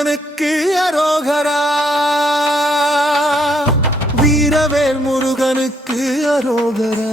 முருகனுக்கு அரோகரா, வீரவேல் முருகனுக்கு அரோகரா.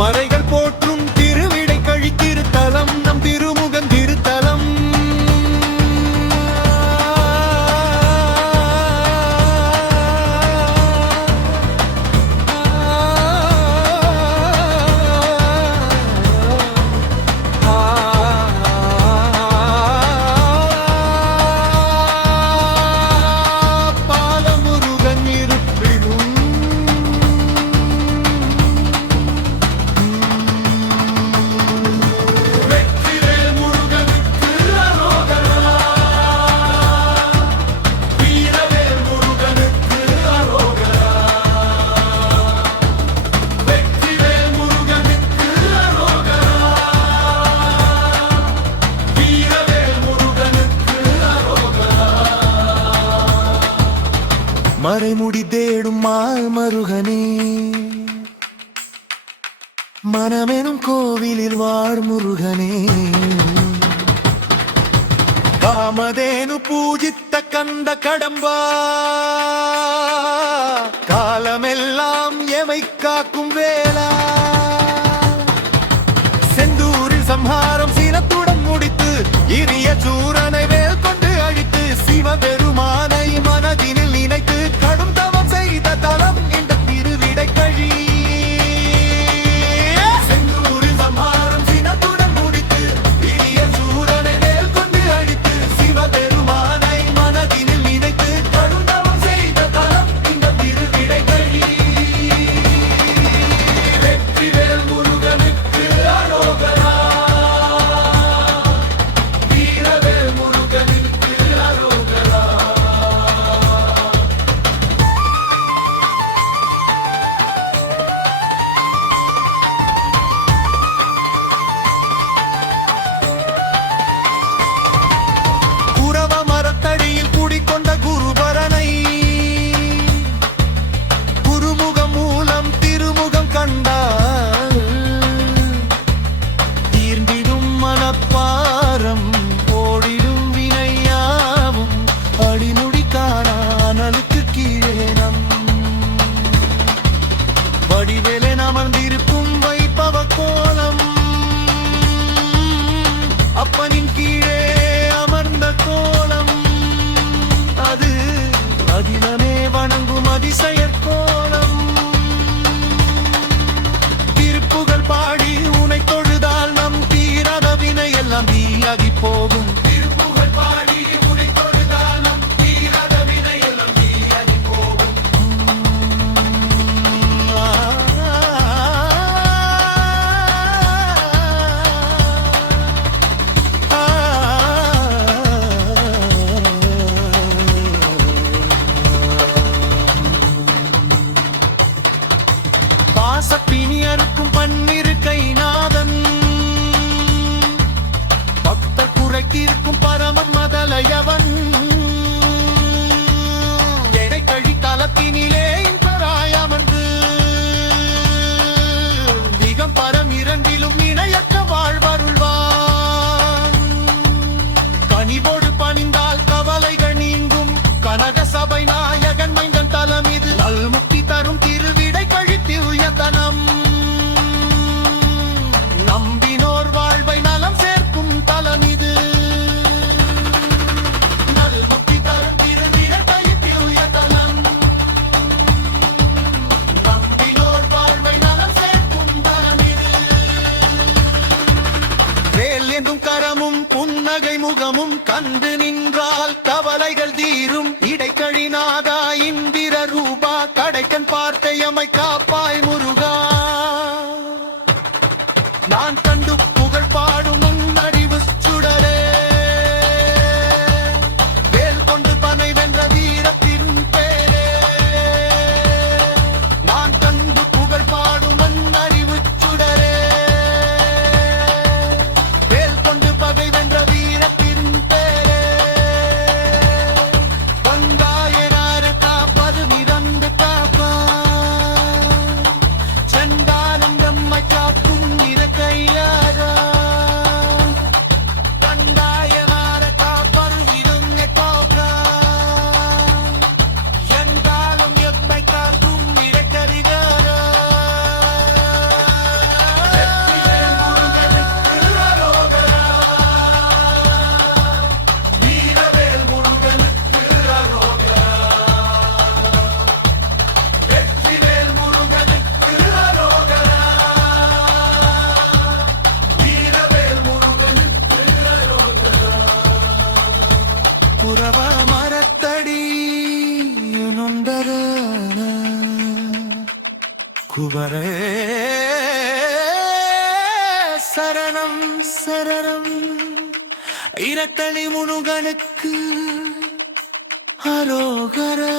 மறைகள் போற்றும் திருவிடை கழி திருத்தலம் நம் திருமுகன் திருத்தலம். பாலமுருகன் இருப்பிலும் மறைமுடி தேடும் மாமருகனே, மனமெனும் கோவிலில் வாழ் முருகனே. காமதேனு பூஜித்த கந்த கடம்பா, காலமெல்லாம் எமை காக்கும் வேளா. செந்தூரில் சம்ஹாரம் சீனத்துடன் முடித்து இரிய சூரனை வேல் கொண்டு அழித்து சிவபெருமானை மனதினில் நினைத்து கடும் தவம் செய்த தலம் இந்த திருவிடை கழி. செந்தூரில் சம்ஹாரம் சீனத்துடன் முடித்து இரிய சூரனை வேல் கொண்டு அழித்து சிவபெருமானை மனதினில் நினைத்து கடும் தவம் செய்த தலம் இந்த திருவிடை கழி. வெற்றிவேல் முருகனுக்கு அரோகரா, வீரவேல் முருகனுக்கு அரோகரா. குரவ மரத்தடியில் குடிக்கொண்ட குருபரனை குருமுகம் மூலம் திருமுகம் கண்டார். தீர்ந்திடும் மனப்பாரம் ஓடிடும் வினையாவும் அடிமுடி காணானலுக்கு கீழே நம் வடிவேலே அமர்ந்திருக்கும் வைபவ கோலம். அப்பனின் கீழே அமர்ந்த கோலம் அது அகிலமே வணங்கும் அதிசயற் கோலம். திருப்புகழ் பாடி உனை தொழுதால் நம் தீராத வினை எல்லாம் தீயாகி போகும். திருப்புகழ் பாடி உனை தொழுதால் நம் தீராத வினை எல்லாம் தீயாகி போகும். பாசப்பினி அறுக்கும் பன்னிரு கைநாதன், பக்தர் குறைக்கிருக்கும் பரமன் மதலையவன். எடை கழி தலத்தினிலே இன்பராய் அமர்ந்து திகம் பரம் இரண்டிலும் இணையற்ற வாழ்வருள்வான். கனிவோடு பணிந்தால் கவலைகள் நீங்கும் கனக சபை நாயகன் மைந்தன் தலம் இது. நல்முக்தி தரும் திருவிடை கழித்து உயர்த்தனம். கடைக்கன் பார்த்தையமை காப்பாய் முருகா நான் கண்டு புகழ் பாடும் அறிவு சுடரே வேல் கொண்டு பனை வென்ற வீரத்தின் பேரே நான் கண்டு புகழ் பாடும் அறிவு சுடரே வேல் கொண்டு பகை வென்ற வீரத்தின் பேரே வந்தாயனார காப்பது மிதந்து காப்பா செண்டாலும் நம்மை காக்கும் கையாரா கண்டாயனார காப்பது மிதந்து காப்பா எங்காலும் எம்மை காக்கும் இறக்கரிகாரா வெற்றிவேல் முருகனுக்கு அரோகரா வீரவேல் முருகனுக்கு அரோகரா வெற்றிவேல் முருகனுக்கு அரோகரா வீரவேல் முருகனுக்கு அரோகரா புறவா மரத்தடி நொந்தர குபரே சரணம் சரணம் இரத்தளி முருகனுக்கு அரோகரா